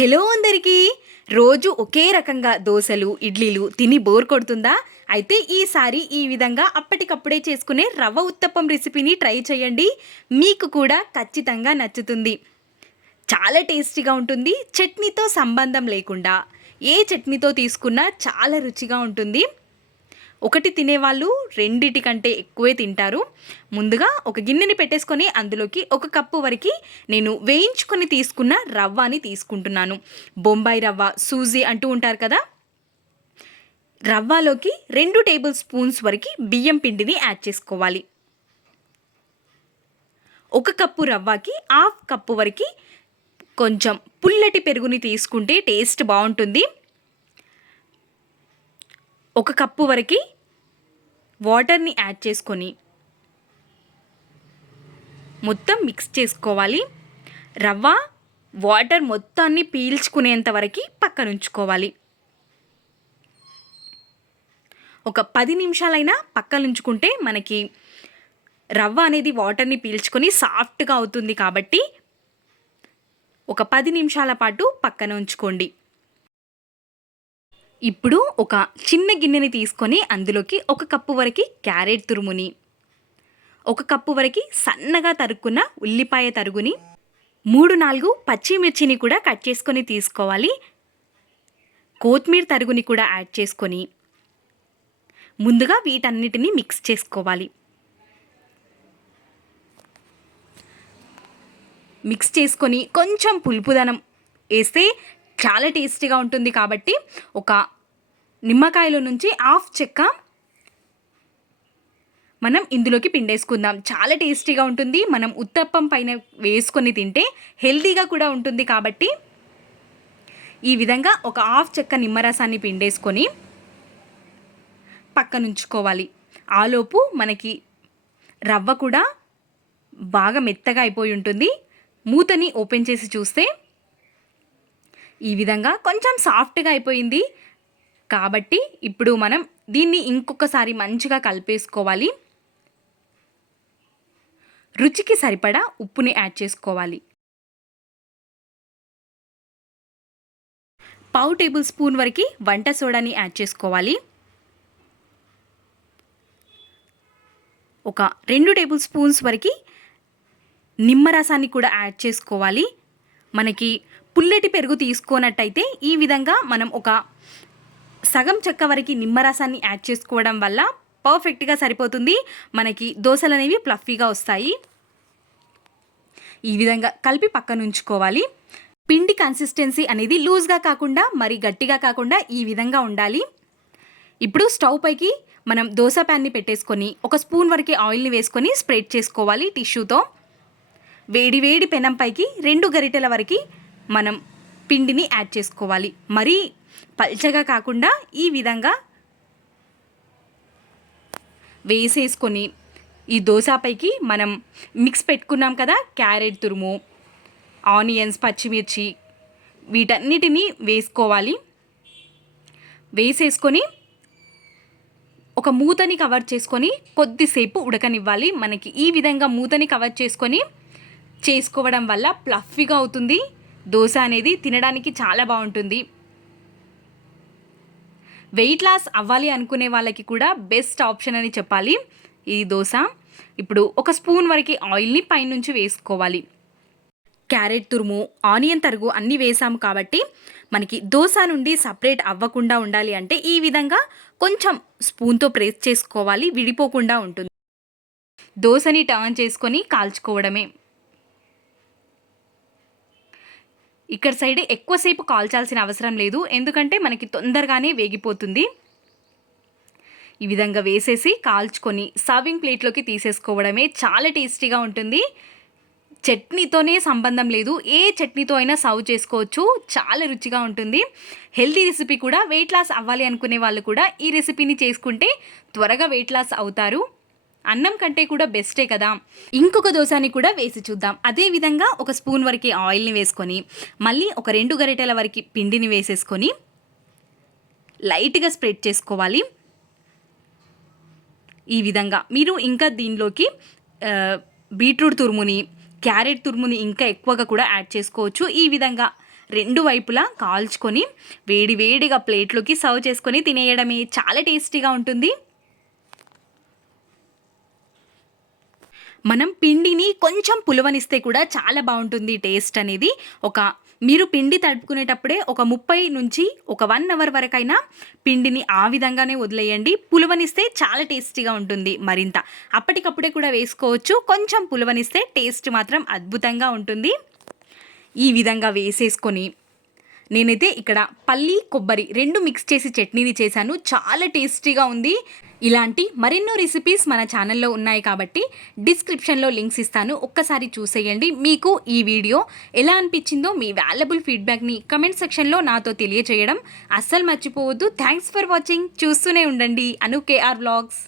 Hello అందరికీ. రోజు ఒకే రకంగా దోసలు, ఇడ్లీలు తిని బోర్ కొడుతుందా? అయితే ఈసారి ఈ విధంగా అప్పటికప్పుడే చేసుకునే రవ్వ ఉత్తప్పం రెసిపీని ట్రై చేయండి. మీకు కూడా ఖచ్చితంగా నచ్చుతుంది. చాలా టేస్టీగా ఉంటుంది. చట్నీతో సంబంధం లేకుండా ఏ చట్నీతో తీసుకున్నా చాలా రుచిగా ఉంటుంది. ఒకటి తినేవాళ్ళు రెండిటి కంటే ఎక్కువే తింటారు. ముందుగా ఒక గిన్నెని పెట్టేసుకొని అందులోకి ఒక కప్పు వరకు నేను వేయించుకొని తీసుకున్న రవ్వని తీసుకుంటున్నాను. బొంబాయి రవ్వ, సూజీ అంటూ ఉంటారు కదా. రవ్వలోకి 2 టేబుల్ స్పూన్స్ వరకు బియ్యం పిండిని యాడ్ చేసుకోవాలి. ఒక కప్పు రవ్వకి హాఫ్ కప్పు వరకు కొంచెం పుల్లటి పెరుగుని తీసుకుంటే టేస్ట్ బాగుంటుంది. ఒక కప్పు వరకు వాటర్ని యాడ్ చేసుకొని మొత్తం మిక్స్ చేసుకోవాలి. రవ్వ వాటర్ మొత్తాన్ని పీల్చుకునేంత వరకు పక్కన ఉంచుకోవాలి. ఒక 10 నిమిషాలైనా పక్కన ఉంచుకుంటే మనకి రవ్వ అనేది వాటర్ని పీల్చుకొని సాఫ్ట్గా అవుతుంది. కాబట్టి ఒక 10 నిమిషాల పాటు పక్కన ఉంచుకోండి. ఇప్పుడు ఒక చిన్న గిన్నెని తీసుకొని అందులోకి ఒక కప్పు వరకు క్యారెట్ తురుముని, ఒక కప్పు వరకు సన్నగా తరుక్కున్న ఉల్లిపాయ తరుగుని, 3-4 పచ్చిమిర్చిని కూడా కట్ చేసుకొని తీసుకోవాలి. కొత్తిమీర తరుగుని కూడా యాడ్ చేసుకొని ముందుగా వీటన్నిటిని మిక్స్ చేసుకోవాలి. మిక్స్ చేసుకొని కొంచెం పులుపుదనం వేస్తే చాలా టేస్టీగా ఉంటుంది. కాబట్టి ఒక నిమ్మకాయలో నుంచి హాఫ్ చెక్క మనం ఇందులోకి పిండేసుకుందాం. చాలా టేస్టీగా ఉంటుంది. మనం ఉత్తప్పం పైన వేసుకొని తింటే హెల్తీగా కూడా ఉంటుంది. కాబట్టి ఈ విధంగా ఒక హాఫ్ చెక్క నిమ్మరసాన్ని పిండేసుకొని పక్కనుంచుకోవాలి. ఆలోపు మనకి రవ్వ కూడా బాగా మెత్తగా అయిపోయి ఉంటుంది. మూతని ఓపెన్ చేసి చూస్తే ఈ విధంగా కొంచెం సాఫ్ట్గా అయిపోయింది. కాబట్టి ఇప్పుడు మనం దీన్ని ఇంకొకసారి మంచిగా కలిపేసుకోవాలి. రుచికి సరిపడా ఉప్పుని యాడ్ చేసుకోవాలి. 1/2 టేబుల్ స్పూన్ వరకు వంట సోడాని యాడ్ చేసుకోవాలి. ఒక 2 టేబుల్ స్పూన్స్ వరకు నిమ్మరసాన్ని కూడా యాడ్ చేసుకోవాలి. మనకి పుల్లటి పెరుగు తీసుకోనట్టయితే ఈ విధంగా మనం ఒక సగం చెక్క వరకు నిమ్మరసాన్ని యాడ్ చేసుకోవడం వల్ల పర్ఫెక్ట్గా సరిపోతుంది. మనకి దోశలు అనేవి ఫ్లఫీగా వస్తాయి. ఈ విధంగా కలిపి పక్కన ఉంచుకోవాలి. పిండి కన్సిస్టెన్సీ అనేది లూజ్గా కాకుండా మరి గట్టిగా కాకుండా ఈ విధంగా ఉండాలి. ఇప్పుడు స్టవ్ పైకి మనం దోశ ప్యాన్ని పెట్టేసుకొని ఒక స్పూన్ వరకు ఆయిల్ని వేసుకొని స్ప్రెడ్ చేసుకోవాలి టిష్యూతో. వేడి వేడి పెనం పైకి 2 గరిటెల వరకు మనం పిండిని యాడ్ చేసుకోవాలి. మరీ పల్చగా కాకుండా ఈ విధంగా వేసేసుకొని ఈ దోశపైకి మనం మిక్స్ పెట్టుకున్నాం కదా, క్యారెట్ తురుము, ఆనియన్స్, పచ్చిమిర్చి వీటన్నిటినీ వేసుకోవాలి. వేసేసుకొని ఒక మూతని కవర్ చేసుకొని కొద్దిసేపు ఉడకనివ్వాలి. మనకి ఈ విధంగా మూతని కవర్ చేసుకొని చేసుకోవడం వల్ల ఫ్లఫీగా అవుతుంది. దోశ అనేది తినడానికి చాలా బాగుంటుంది. వెయిట్ లాస్ అవ్వాలి అనుకునే వాళ్ళకి కూడా బెస్ట్ ఆప్షన్ అని చెప్పాలి ఈ దోశ. ఇప్పుడు ఒక స్పూన్ వరకు ఆయిల్ని పైనుంచి వేసుకోవాలి. క్యారెట్ తురుము, ఆనియన్ తరుగు అన్నీ వేసాము కాబట్టి మనకి దోశ నుండి సపరేట్ అవ్వకుండా ఉండాలి అంటే ఈ విధంగా కొంచెం స్పూన్తో ప్రెస్ చేసుకోవాలి. విడిపోకుండా ఉంటుంది. దోశని టర్న్ చేసుకొని కాల్చుకోవడమే. ఇక్కడ సైడ్ ఎక్కువసేపు కాల్చాల్సిన అవసరం లేదు, ఎందుకంటే మనకి తొందరగానే వేగిపోతుంది. ఈ విధంగా వేసేసి కాల్చుకొని సర్వింగ్ ప్లేట్లోకి తీసేసుకోవడమే. చాలా టేస్టీగా ఉంటుంది. చట్నీతోనే సంబంధం లేదు, ఏ చట్నీతో అయినా సర్వ్ చేసుకోవచ్చు. చాలా రుచిగా ఉంటుంది. హెల్తీ రెసిపీ కూడా. వెయిట్ లాస్ అవ్వాలి అనుకునే వాళ్ళు కూడా ఈ రెసిపీని చేసుకుంటే త్వరగా వెయిట్ లాస్ అవుతారు. అన్నం కంటే కూడా బెస్టే కదా. ఇంకొక దోశని కూడా వేసి చూద్దాం. అదేవిధంగా ఒక స్పూన్ వరకు ఆయిల్ని వేసుకొని మళ్ళీ ఒక 2 గరిటెల వరకు పిండిని వేసేసుకొని లైట్గా స్ప్రెడ్ చేసుకోవాలి. ఈ విధంగా మీరు ఇంకా దీనిలోకి బీట్రూట్ తురుముని, క్యారెట్ తురుముని ఇంకా ఎక్కువగా కూడా యాడ్ చేసుకోవచ్చు. ఈ విధంగా రెండు వైపులా కాల్చుకొని వేడి వేడిగా ప్లేట్లోకి సర్వ్ చేసుకొని తినేయడమే. చాలా టేస్టీగా ఉంటుంది. మనం పిండిని కొంచెం పులవనిస్తే కూడా చాలా బాగుంటుంది టేస్ట్ అనేది. మీరు పిండి తడుపుకునేటప్పుడే ఒక 30 నుంచి ఒక 1 అవర్ వరకైనా పిండిని ఆ విధంగానే వదిలేయండి. పులవనిస్తే చాలా టేస్టీగా ఉంటుంది మరింత. అప్పటికప్పుడే కూడా వేసుకోవచ్చు. కొంచెం పులవనిస్తే టేస్ట్ మాత్రం అద్భుతంగా ఉంటుంది. ఈ విధంగా వేసేసుకొని నేనైతే ఇక్కడ పల్లి, కొబ్బరి 2 మిక్స్ చేసి చట్నీని చేశాను. చాలా టేస్టీగా ఉంది. ఇలాంటి మరెన్నో రెసిపీస్ మన ఛానల్లో ఉన్నాయి కాబట్టి డిస్క్రిప్షన్లో లింక్స్ ఇస్తాను. ఒక్కసారి చూసేయండి. మీకు ఈ వీడియో ఎలా అనిపించిందో మీ వాల్యుబుల్ ఫీడ్బ్యాక్ని కమెంట్ సెక్షన్లో నాతో తెలియజేయడం అస్సలు మర్చిపోవద్దు. Thanks for watching. చూస్తూనే ఉండండి అను కేఆర్ వ్లాగ్స్.